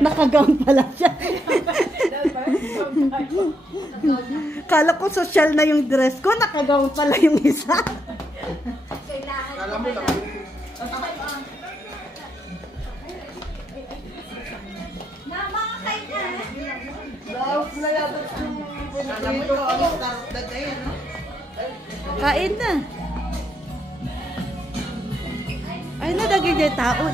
Nakagown pala siya. Kala ko social na yung dress ko, nakagown pala yung isa. Kala mo lang. Kain na. Ay na, daging niya taon.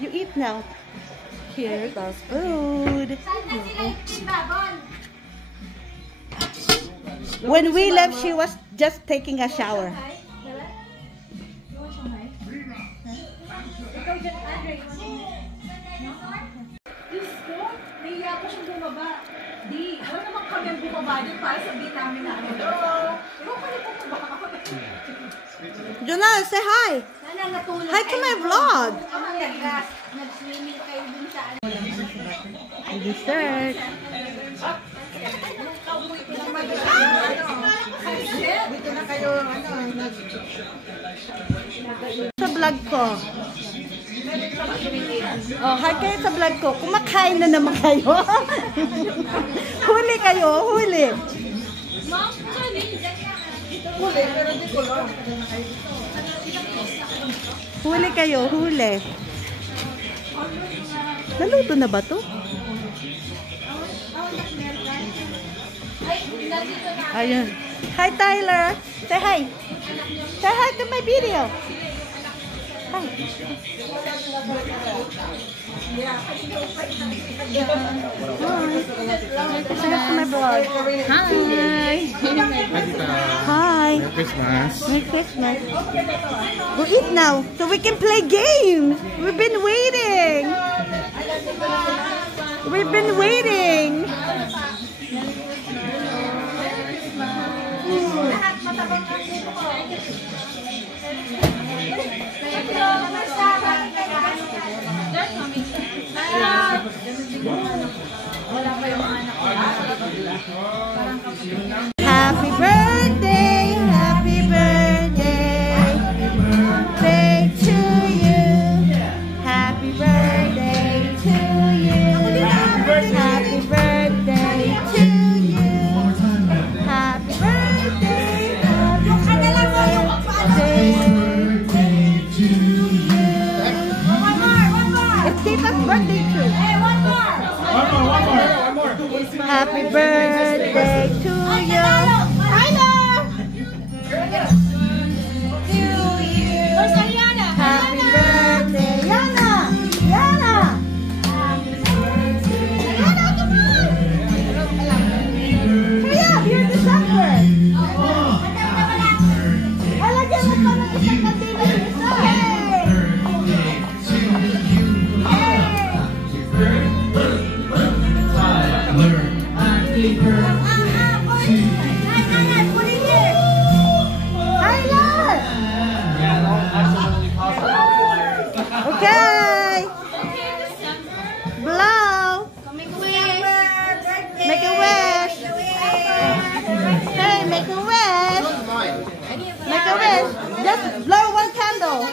You eat now. Here goes food. When we left, she was just taking a shower. Di, wala naman kami ang bumaba din para sabihin namin na ano. Jonah, say hi. Hi to my vlog. Nag-swimming kayo dun sa ano. Dessert. Dito na kayo, Sa vlog ko. Oh, hi kayo sa vlog ko. Kumakain na naman kayo. Huli kayo, huli. Huli kayo, huli. Naluto na ba to? Ayun. Hi Tyler. Say hi. Say hi to my video. Hi. Say hi to my vlog. Hi. Hi. Merry Christmas. Merry Christmas. Go eat now so we can play games. We've been waiting. We've been waiting. Happy birthday, happy birthday, birthday to you. Happy birthday to you. Happy birthday to you. Happy birthday, happy birthday to you. It's Tifa's birthday too. One more. Happy birthday to you. Tyler! Happy birthday, Yana! Yana! Yana, come on! Hurry up, you're December! Lagyan mo pa ng isang kandila yung isa. Okay. Blow. Make a wish. Hey, make a wish. Make a wish. Just blow one candle.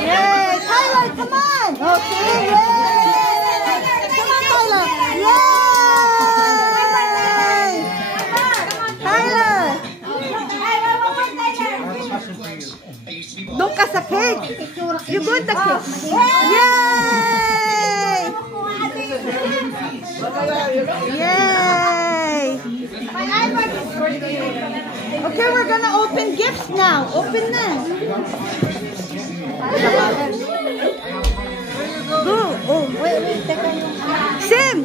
Yay, Tyler, come on. Okay, yay. Come on, Tyler. Yay. Tyler. Doon ka sa cake. You go to cake. Yay! Yay! Okay, we're gonna open gifts now. Open na. Go. Oh, wait. Teka. Sim!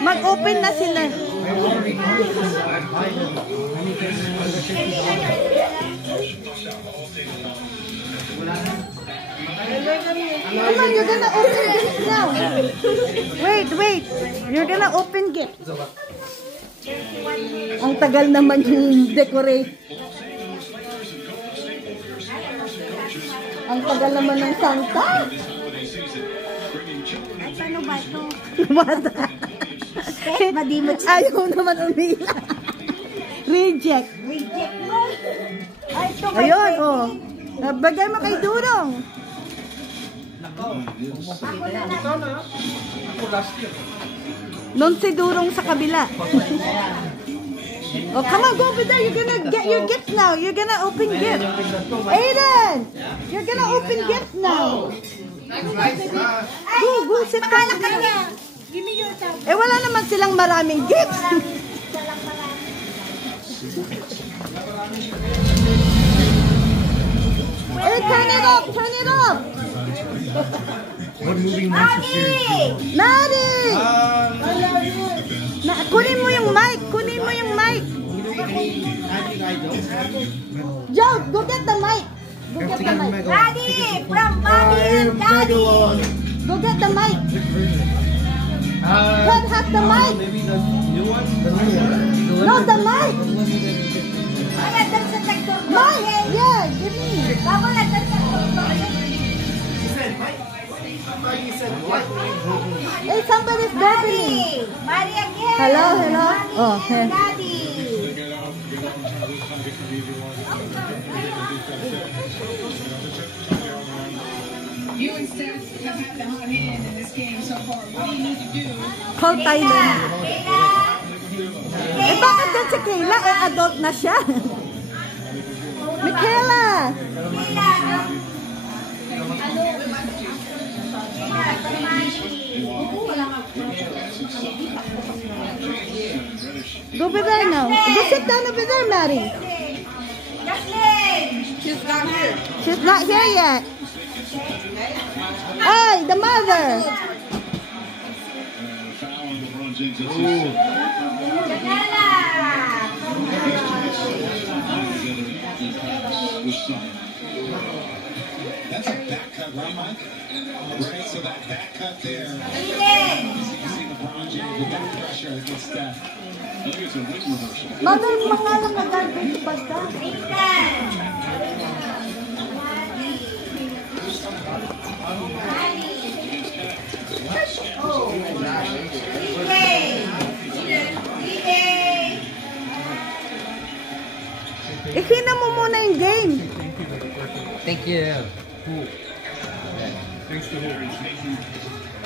Mag-open na sila. Come on, you're gonna open gifts now. Wait. You're gonna open gifts. Ang tagal naman yung decorate. Ang tagal naman ng Santa. Ay, paano ba ito? What? Ayaw naman umila. Reject. Reject mo. Ay, ito kay Ayun, Betty. oh. Bagay mo kay Durong. Ako na na. Noon si Durong sa kabila. Oh, come on, go over there. You're gonna get your gift now. You're gonna open gift. Aiden! You're gonna open gift now. Go, sit down. Give me your towel. Eh, wala naman silang maraming gifts. Eh, turn it up, turn it up. What movie wants to share? Maddie! Kunin mo yung mic, kunin mo yung mic. Joe, go get the mic. Go get the mic. Daddy, from Mommy and Daddy. Go get the mic. Ted has the mic. Maybe the new one? No, the mic. Ay, adan sa sektor ko. Mic, yeah, give me. Bawal adan sa sektor ko. Hey, somebody's begging. Mari again. Hello, hello. Oh, Mommy hey. and Daddy. You and Steph have had the hot hand in this game so far. What do you need to do? Call Tyler. Kayla. Eh, bakit dyan si Kayla? Eh, adult na siya. Michaela. Kayla. Go over there now. Go sit down over there, Maddie. Jocelyn. She's not here yet. Hey, the mother. Janela. That's a back cut, right, Mike? Right, so that back cut there. Eden. You see LeBron James with that pressure against Steph. I think it's a wing reversal. Mother, mangalang na garbage bag ka. Ethan. Ihina mo muna yung game. Thank you.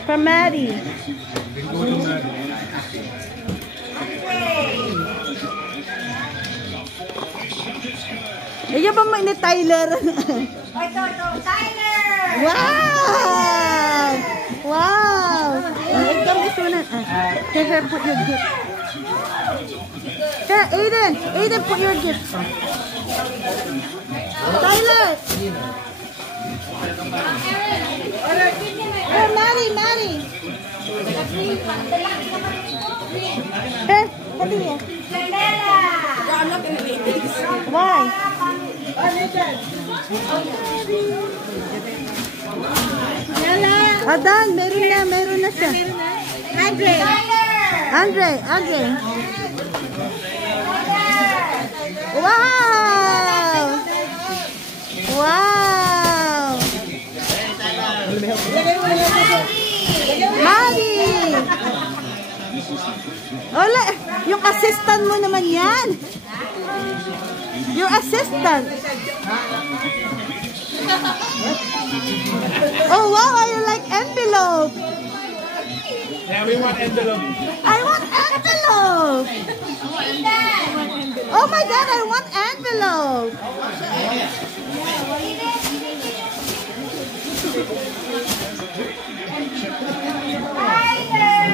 From Maddie. Iya ba mo ni Tyler? Tyler! Wow! Wow! Ikaw gusto na. Here, put your gift. Here, Aiden! Aiden, put your gift. Tyler! Oh, Maddie, Maddie! Here, hali niya. Janela! Why? Adan, meron na siya. Andre! Andre. Wow! Wow! Maddie! Ole, yung assistant mo naman yan. Your assistant. Oh wow, I like envelope. Yeah, we want envelope. I want envelope. Oh my God, I want envelope.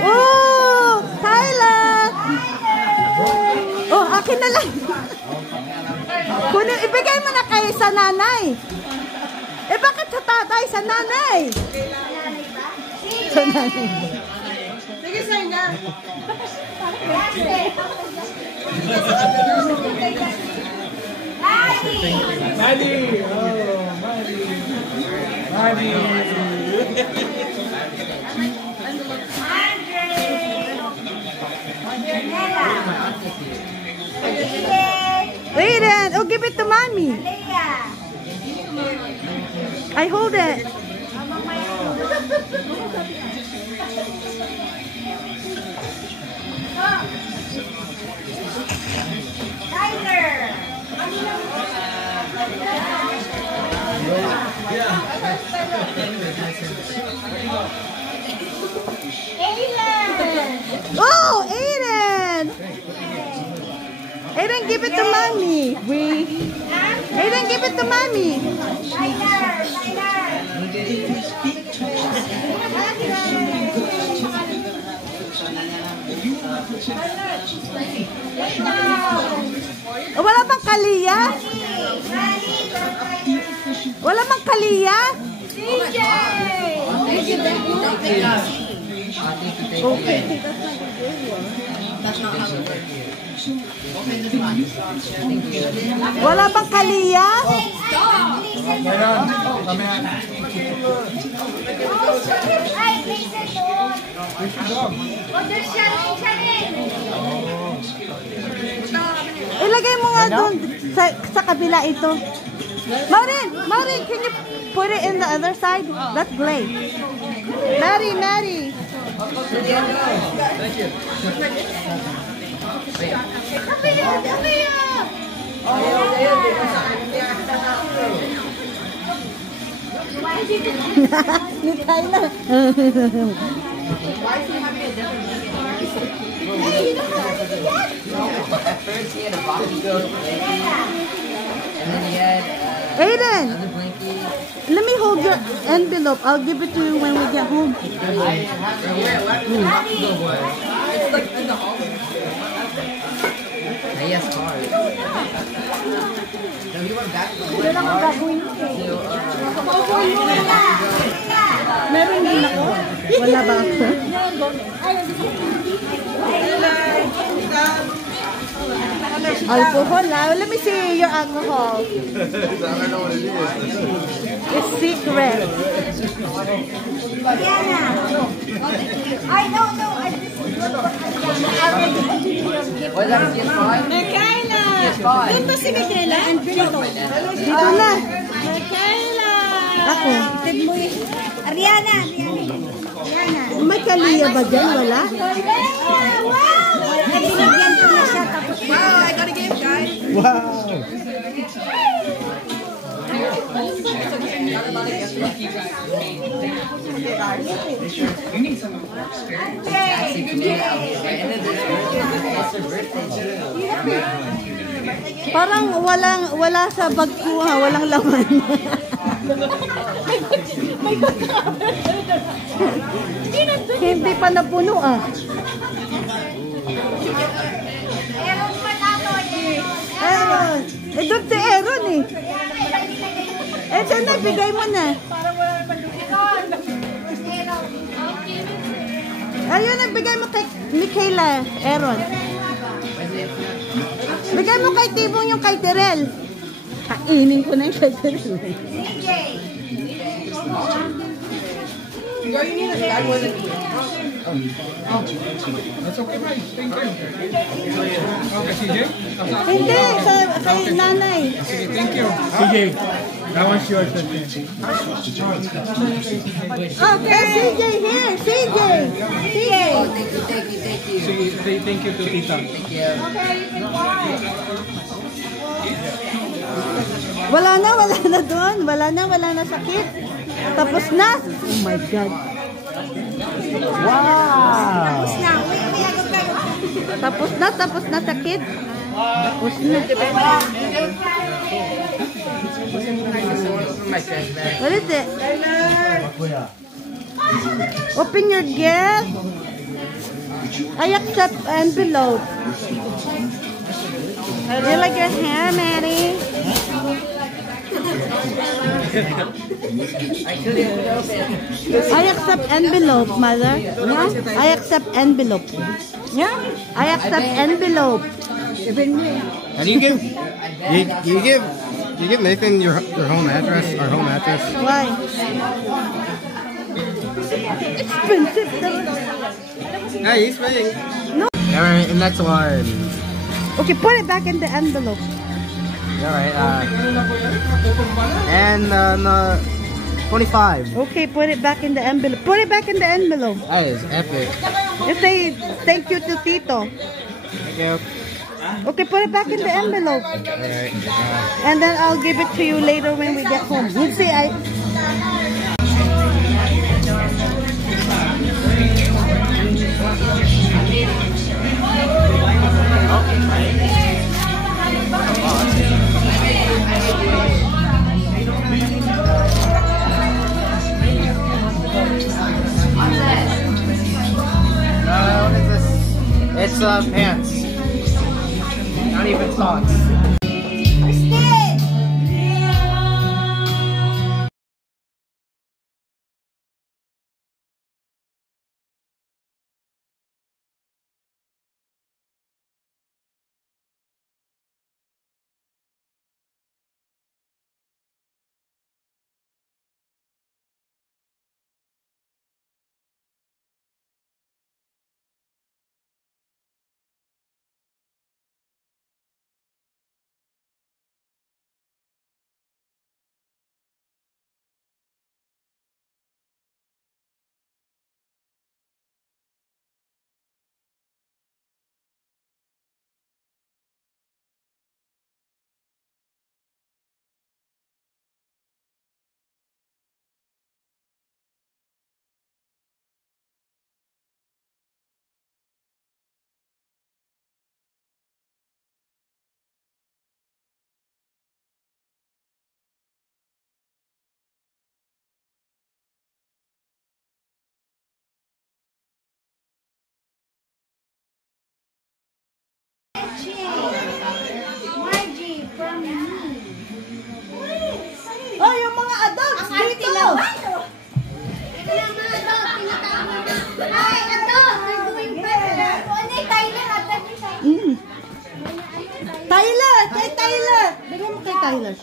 Oh, Tyler. Oh, akin na lang. Kunin, ibigay mo na kay sa nanay. Eh, bakit sa tatay? Sa nanay. Sa nanay. Sige, sa'yo na. Maddie! Oh, Maddie! Aiden, oh, give it to mommy. I hold it. give it to mommy. Aiden, give it to mommy. Wala bang kaliya? Wala bang kaliya? Okay. Wala bang kaliya? Ilagay mo nga doon sa kabila ito. Maureen, can you put it in the other side? That's great. Maddie. Thank you. Ni Kyla. At first he had a box goat, and then he had Aiden, another blankie. let me hold your envelope. I'll give it to you when we get home. He has cars. No, he went back to Meron din ako. Wala ba ako? Alcohol now. Let me see your alcohol. It's secret. I don't know. What is that? PS5? Michaela! PS5. Doon ba si Michaela? Dito na. Michaela! Ako. Tig mo yun. Ariana! May kaliya ba dyan? Wala? Wow! Binigyan ko na siya tapos. Wow! I got a gift, guys! Parang wala sa bag ko ha. Walang laman. Hindi pa napuno ah. Aaron. Eh, doon si Aaron eh. Eh, saan na? Bigay mo na. Ayun, nagbigay mo kay Michaela, Aaron. Bigay mo kay Tibong yung kay Terrell. Kainin ko na yung kay Terrell. That's okay, right? Thank you. Okay, CJ? Hindi, kay nanay. Okay, thank you. CJ, that one's yours. Okay, CJ here. CJ. Oh, thank you. Say thank you to Tita. Thank you. Wala na doon. Wala na sakit. Tapos na. Oh my God. Wow. Tapos na sakit. Tapos na. What is it? Open your gift. I accept envelope. You like your hair, Maddie? I accept envelope, mother. Yeah? I accept envelope. Yeah? I accept envelope. How do you give? You give Nathan your home address, our home address. Why? Expensive. Hey, he's paying. No. All right, and next one. Okay, put it back in the envelope. All right. And 25. Okay, put it back in the envelope. Put it back in the envelope. That is epic. You say thank you to Tito. Thank you. Okay, put it back in the envelope. All right. And then I'll give it to you later when we get home. You see, It's pants. Not even socks. Margie, from me. Oh, yung mga adults dito. Ito yung mga adult, tinatawag na. Ay, adult, they're doing better. Ano yung Tyler? Tyler, kay Tyler. Bigyan mo kay Tyler.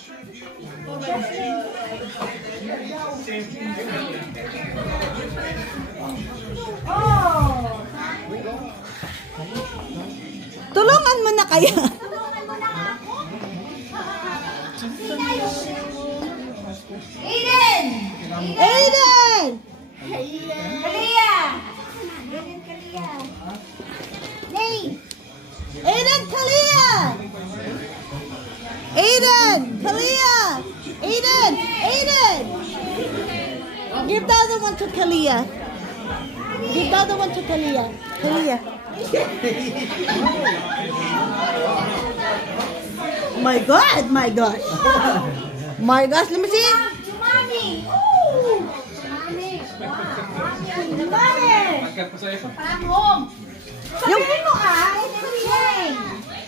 Oh! Tulungan mo na kaya. Tulungan mo na ako. Sina yung... Aiden! Aiden! Kalia! Aiden, Kalia. Nay! Aiden, Kalia! Aiden, Kalia! Aiden, Aiden! Give the other one to Kalia. Give the other one to Kalia. Kalia. My God, my gosh. My gosh, let me see. Jumani! Ooh! Jumani! Wow! Jumani! Parang home! Yung, Sabihin mo ah! Yay!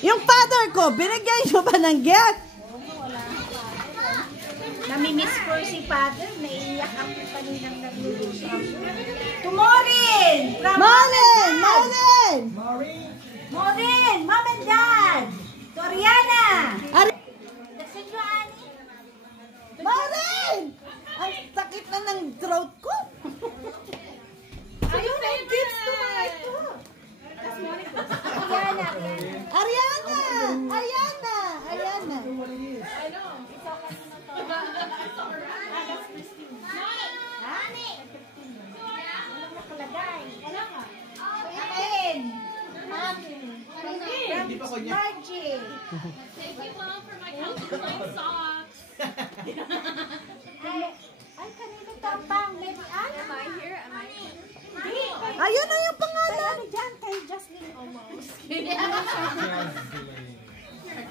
yung father ko, binigyan niyo ba ng gift? Nami-miss ko si Father. Naiiyak ako kaninang nagluluto ako. Tumorin! Marlin! Marlin! Morin! Mom and Dad! To Ariana! Ari Kasi nyo, Ani? Marlin! Ang sakit na ng throat ko. Ayun ang gifts to mga ito. Ariana! Ariana! Ariana! Ariana! Ani! Walang nakalagay. Akin! Margie! Thank you, Mom, for my Calvin socks. Ay, kanino to pang? Maybe Anna? Am I here? Am I here? Hindi. Ayun na yung Kay pangalan. ano dyan? Kay Jocelyn almost.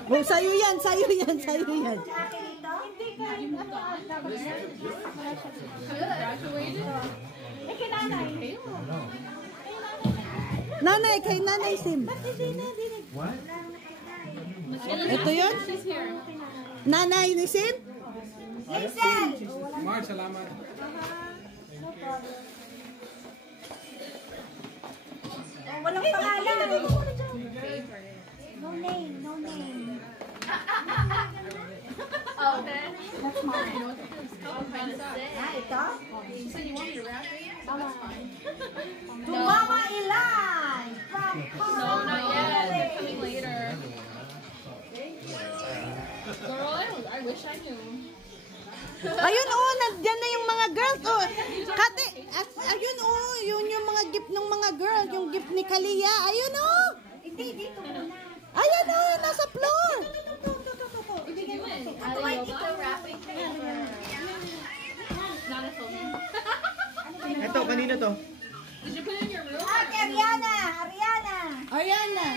Oh, sa'yo yan, sa'yo yan, sa'yo yan. Sa akin ito? Hindi kay Graduated? Eh, kay nanay. Nanay, kay Nanay Sim. Ito yun? She's here. Nanay ni Sim? Listen! Mark, salamat. Walang pangalan. No name, no name. Oh, okay. That's mine. You know what this is? Calvin Klein socks. Ah, ito? She said you want me to wrap it? So that's fine. To Mama Ilan! From No, not yet. They're coming later. Girl, I wish I knew. Ayun, oh, nandyan na yung mga girls. Oh, Kate, ayun, oh, yun yung mga gift ng mga girls. Yung gift ni Kalia. Ayun, oh. Hindi, dito muna. Ayun, oh, nasa floor. What you doing? Alioba wrapping thing? Not a filming. Ito, kanino to? Did you put it in your room? Ah, kay Ariana! Ariana! Ariana.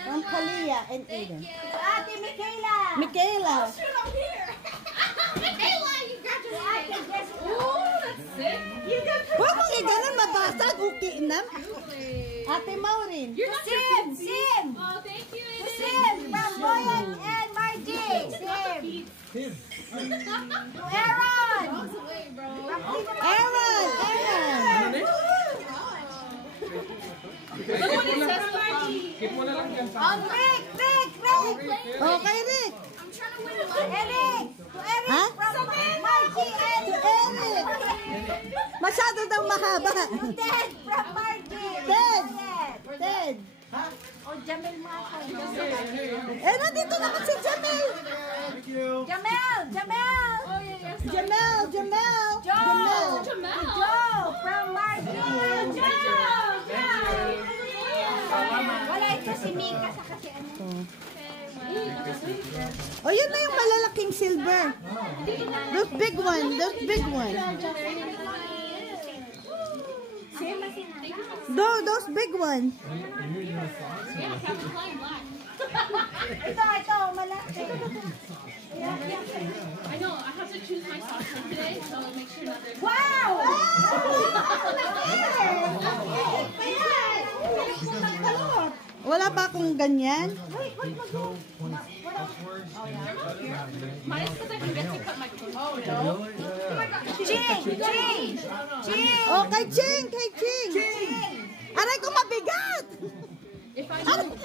From Kalia and Aiden. Ate Michaela! Michaela. Michaela, you graduated. Ate Jessica! Ooh, that's sick. Huwag mong igalan, mabasag. Okay na. Ate Maureen. You're not Sim, Sim. Oh, thank you, To Aiden. Sim from Boyan and Margie. Sim. To Aaron. Dogs away, bro. Aaron! Look what it says to Margie. Keep mo na lang dyan sa... Rick. Okay, Rick. I'm trying to win a lot. Eric. To Eric Ha? from Margie and Eric. Masyado daw mahaba. Ted from Margie. Ted. Ted. O Jamel mo ako. Eh, nandito naman si Jamel. Jamel. Oh, yeah, yeah. Jamel. Joe. Jamal. Joe from Margie. Wala ito si Mika sa kasi ano. Oh, yun na yung malalaking silver. Those big one. Those big one. Yeah, Captain Flying Black. Ito, malaki. I know, I have to choose my socks for today, so make sure that they're... Wow! Wala ba akong ganyan? Mine is because I forget to cut my clothes. Oh, no. Ching! Oh, kay Ching. Aray ko mabigat. If I know...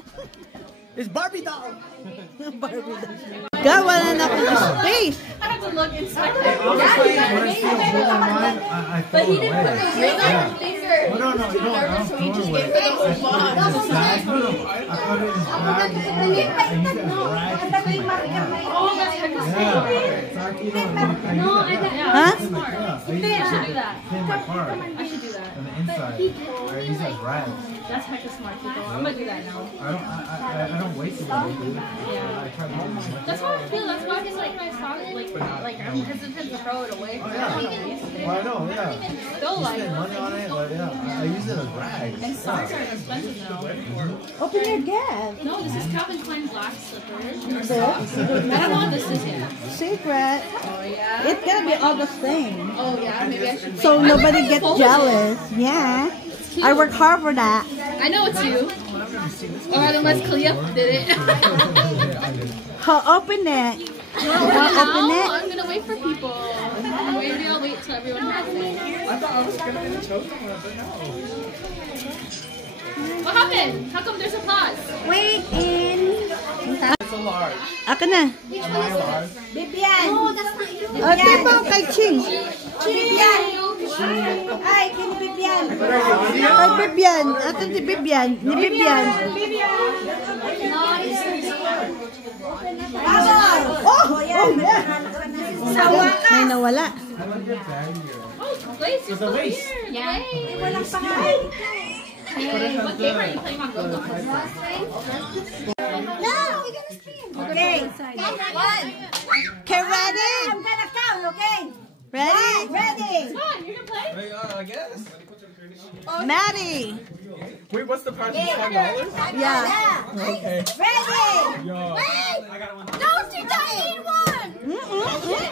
It's Barbie doll. Wala na akong space. I have to look inside there. But he didn't put the ring on her finger. No, you don't. Nervous, so he just gave her the whole box. I put it in his bag. I use it as rag. Oh, that's her Yeah. Saki, No, I got... Huh? I use it I should do that. in my car I should do that. on the inside. I use it as rag. That's hecka smart, people. I'm gonna do that now. I don't waste it. I try to use it. That's how I feel. That's why it's like I saw it, like I'm hesitant to throw it away. I don't want to waste it. Well, I know, yeah. Still You like... spend money on it, but yeah, I use it as rag. And socks are expensive now. Open your gap. No, this is Calvin Klein black slippers. I don't know what this is yet. Secret. Oh, yeah? It's gonna be all the same. Oh, yeah? Maybe I should wait. So Why is nobody it gets folded? jealous. Yeah. I work hard for that. I know it's you. Or unless Kalia did it. Open it. You want to open it? I'm gonna wait for people. Maybe I'll wait till everyone has it. I thought I was going to be the chosen one, but no. What happened? How come there's a pause? Wait in. It's a large. Ako na. Am I large? Bibian. No, that's not you. O, tipo kay Ching. Bibian. Ay, kini Bibian. Kay Bibian. Ato si Bibian. Ni Bibian. Oh! Sawa ka. May nawala. I like your bag here. Oh, Blaze, you're It's a still lace. here. Yay. Walang pangalan. Hey, what game are you playing on Roblox? No, we gotta stream. Okay. One. Okay, ready? I'm gonna count, okay? Ready? Ready. Come on, you're gonna play? Wait, I guess. Maddie. Wait, what's the price? It's $5? Yeah. Okay. Ready. Yo. Wait. No, she doesn't need one.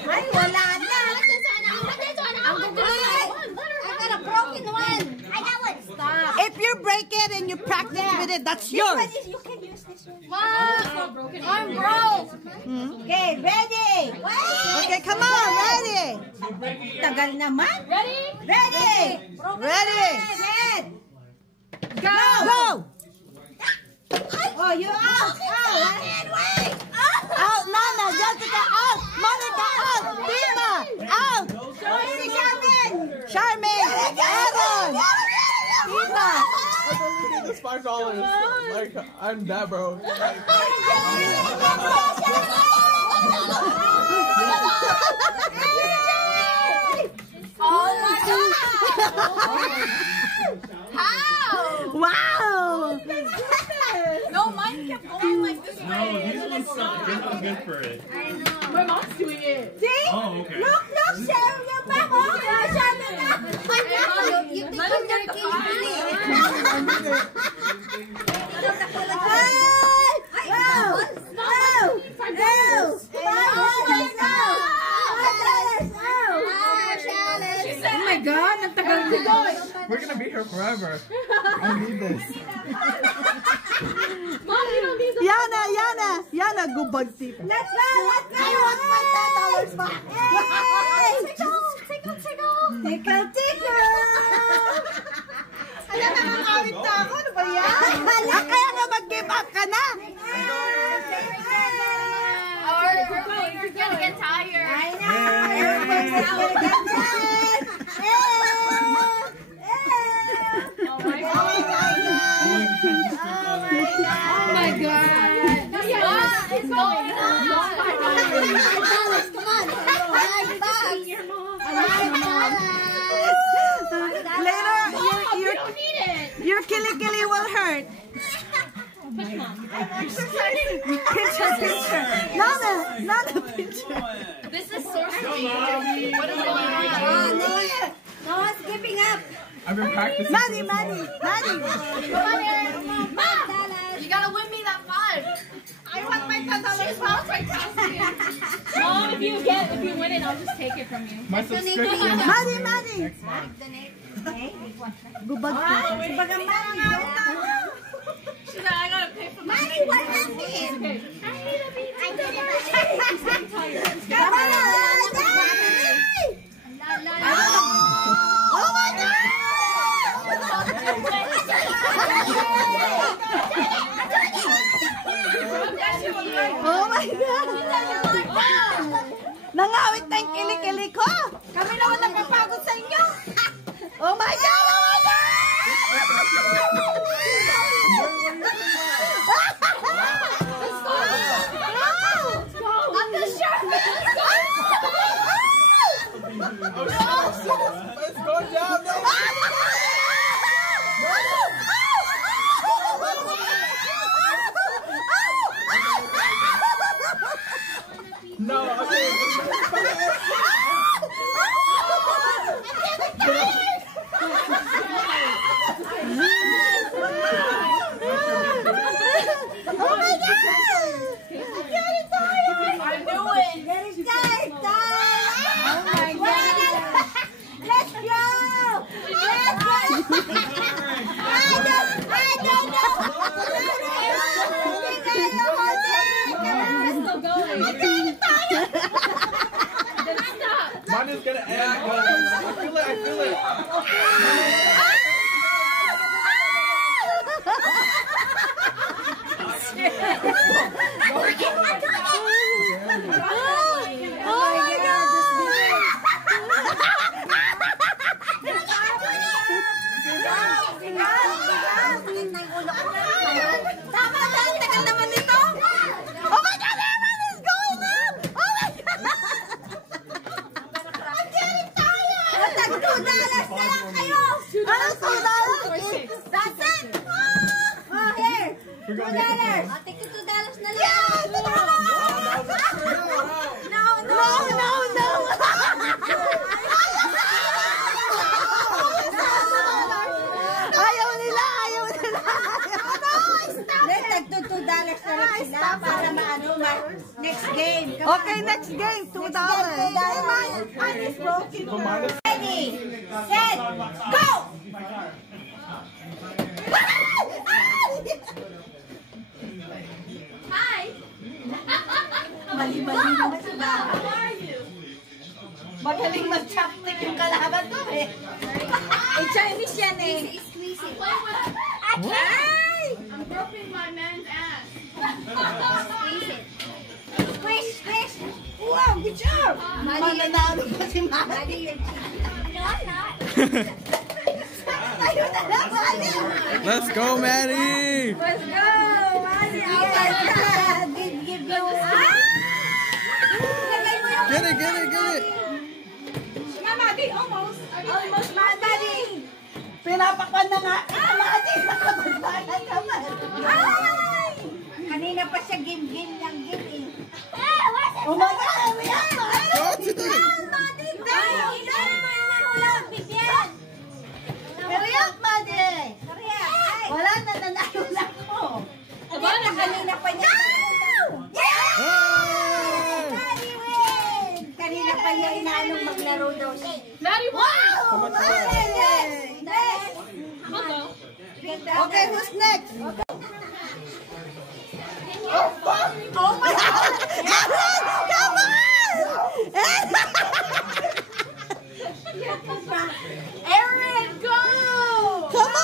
Ay, wala na. I'm gonna do it. I got a broken one. I got one. Stop. If you break it and you practice with it, that's yours. You can use this one. I'm broke. Okay, ready. Wait. Okay, come on, ready. Tagal naman. Ready? Ready. Ready. Set. Go. Go. Oh, you out. Wait. Out, Nana, Jessica, out. Monica, out. Tina, out. Charmaine, Aaron. Tina. I believe it's $5. Like, I'm that broke. Oh my God. How? Wow. No, mine kept going like this way. They're not good for it. My mom's doing it. See? Oh, okay. Look, Cheryl, you're back. Oh, Cheryl, you think I'm gonna keep Oh my God, ang tagal nito. We're gonna be here forever. I need this. Mom, you don't need the Yana, gubag tip. Let's go! I want my $10 back! Tickle! Ayan, nakakawit na ako. Ano ba yan? Kaya nga mag-give up ka na. Or you're gonna get tired. I know! Everyone's gonna get tired! Oh my god. Oh my god! What is going on? Come on! Later, You don't need it. your kili will hurt. Picture. Nana, picture. This is so sweet. What is going on? No one's giving up! I've been practicing. Manny. Come on in. Mom, you gotta win me that 5. I want my $10 voucher. Mom, if you win it, I'll just take it from you. My subscription. Manny. Gubag tip. She's like, I gotta pay for my Mommy, what happened? Okay. I did it! Come on. Oh my God! Oh my God! Nangawit na yung kili-kili ko! Kami naman nagpapagod sa inyo! Oh my God! Oh my God! I'm the shark. Let's go down. No, mine is gonna end. I feel it. I'll take you $2 na lang. Ayaw nila. Let's tag $2 na lang sila para next game. Okay, next game, $2. Mine is broken. Ready, set, go! Hi. Mali-mali naman sa bahay. How are you? Magaling mag-chopstick yung kalaban ko eh. Eh, Chinese yan eh. I'm playing with. I'm groping my man's ass. Squish! Wow, good job! Mananalo pa si Mami. Mali yung No, I'm not. Ayun na lang, Mami. Let's go, Maddie! Let's go! Mali! Give you... Get it! Mami, almost! Almost, Mami! Pinapakwan na nga. Mami, nakabagbagan naman. Ay! Kanina pa siya game lang eh. Oh my God! Yan! Hurry up, Madi! Wala na, nanalo na ako. Kanina pa niya. Kanina pa niya inaalong maglaro daw siya. Maddie, wow! Oh my Okay, who's next? Oh my God! Come on! Aaron, go! Come on!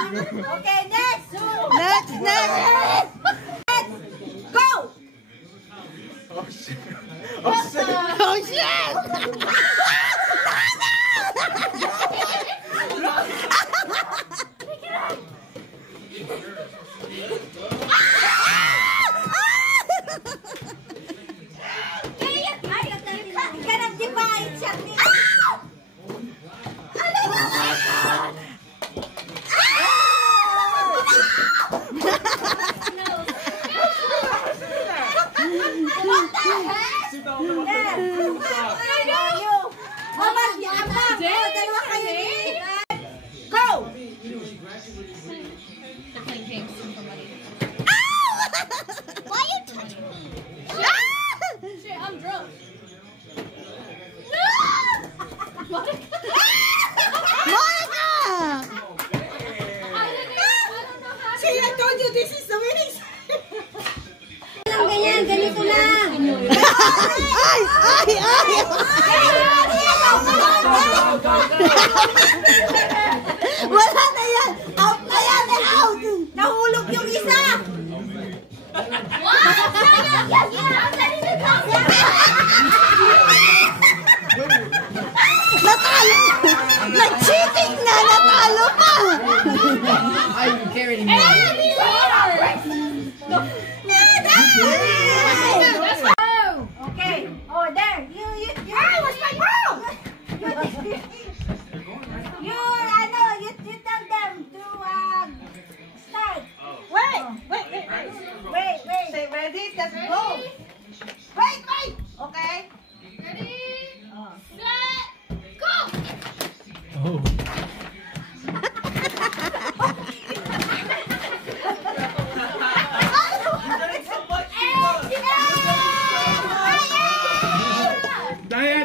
Okay, next. Next. Go. Oh shit. Oh shit! Ganang divide siya. Go! They're playing games with somebody. Why are you touching me? Shit, I'm drunk. Monica! I don't know how to. See, I told you this is the winning. Ganyan, ganito lang. Ay! Wala na yan! Out na yan! Out! Nahulog yung isa! Natalo! Nag-cheating na! Natalo pa! I don't care anymore. Okay. Oh, there. You. Hey, what's my bro? You tell them to start. Wait! Wait. Say ready? Let's go! Wait! Okay? Ready? Set. Go! Oh. Daya!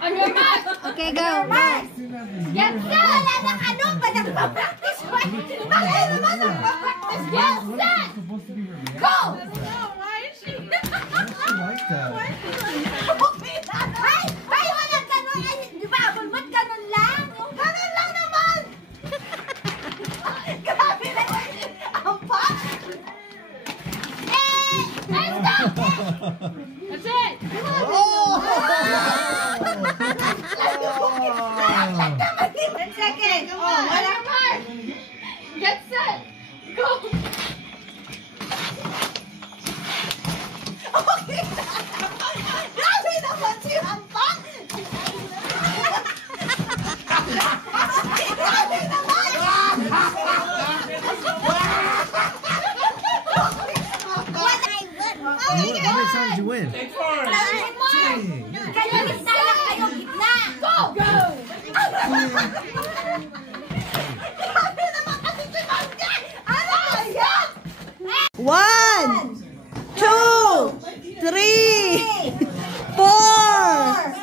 On your mark. Okay, go! Get set. Practice. Get set. Go. Why is she like that? Walang ganun. Di ba? Ba't ganun lang? Ganun lang naman. Grabe naman. Ang pop. And stop. That's it. One second! Oh, On wala your mark. Get set. Go. Okay! Grabe naman si Hampang! Grabe naman! How many times did you win? Kaya gitna lang kayo, gitna. Go. Go. Grabe naman kasi si Mangga! Ano ba yan? 1, 2, 3, 4,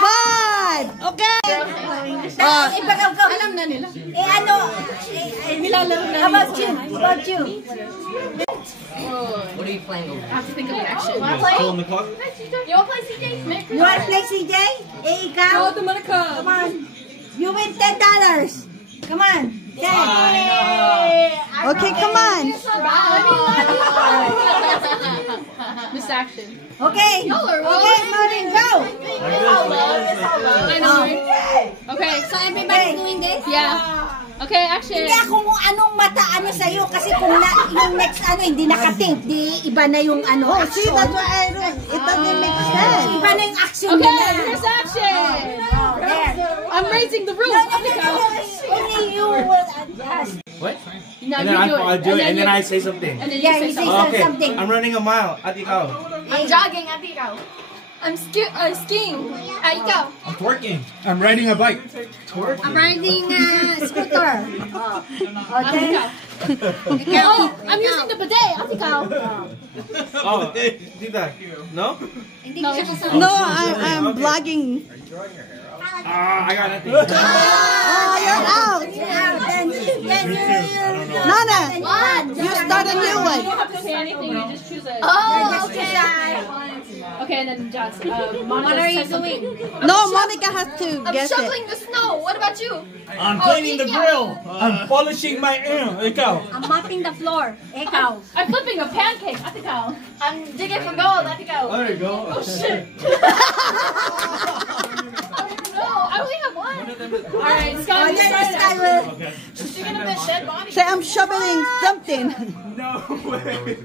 5. Okay. Alam na nila. About you. What are you playing over? I have to think of an action. Still in the clock? You want to play CJ? You want to play CJ? Ikaw? Go to Monica. Come on. You win $10. Come on. Okay, come on. Miss action. Okay. Okay, Maureen, go. I know. Okay. So everybody's doing this? Yeah. Okay, action. Hindi ako kung anong mata sa'yo kasi kung yung next hindi nakating, di iba na yung Oh, see, that's what I do. It doesn't make sense. Iba na yung action Okay, nila. here's action. I'm raising the roof. Only you will adjust. What? No, And you then do it. I do it, and then I say something. And then Yeah, you you say say something. something. I'm running a mile. At ikaw. I'm jogging. At ikaw. I'm skiing. At ikaw. I'm twerking. I'm riding a bike. I'm riding a scooter. At ikaw. Oh, I'm using the bidet. At ikaw. Oh, Tita. No? No, it's just No, I'm vlogging. I got nothing. Oh, you're out. Nana, you start a new You one. don't have to say anything. You just choose a. Oh, okay. Okay, and then just. What are you doing? No, Monica has to I'm guess shoveling it. the snow. What about you? I'm cleaning the grill. I'm polishing my ikaw. I'm mopping the floor. Ikaw. I'm flipping a pancake. At ikaw. I'm digging for gold. At ikaw. There you go. Oh shit. No, I only have one. Alright, Scott, you start it out. You're gonna be shed body. Say I'm shoveling something. No way.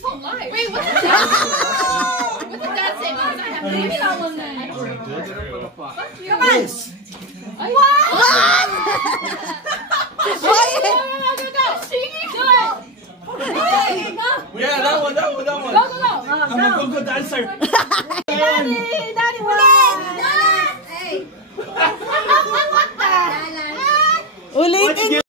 Don't lie. Wait, what did dad say? What did dad say? Because I have maybe that one then. Fuck you. Come on. What? Go. Do it. Hey, go. Yeah, that one. Go. I'm a good dancer. Daddy, win. Hey. Ulitin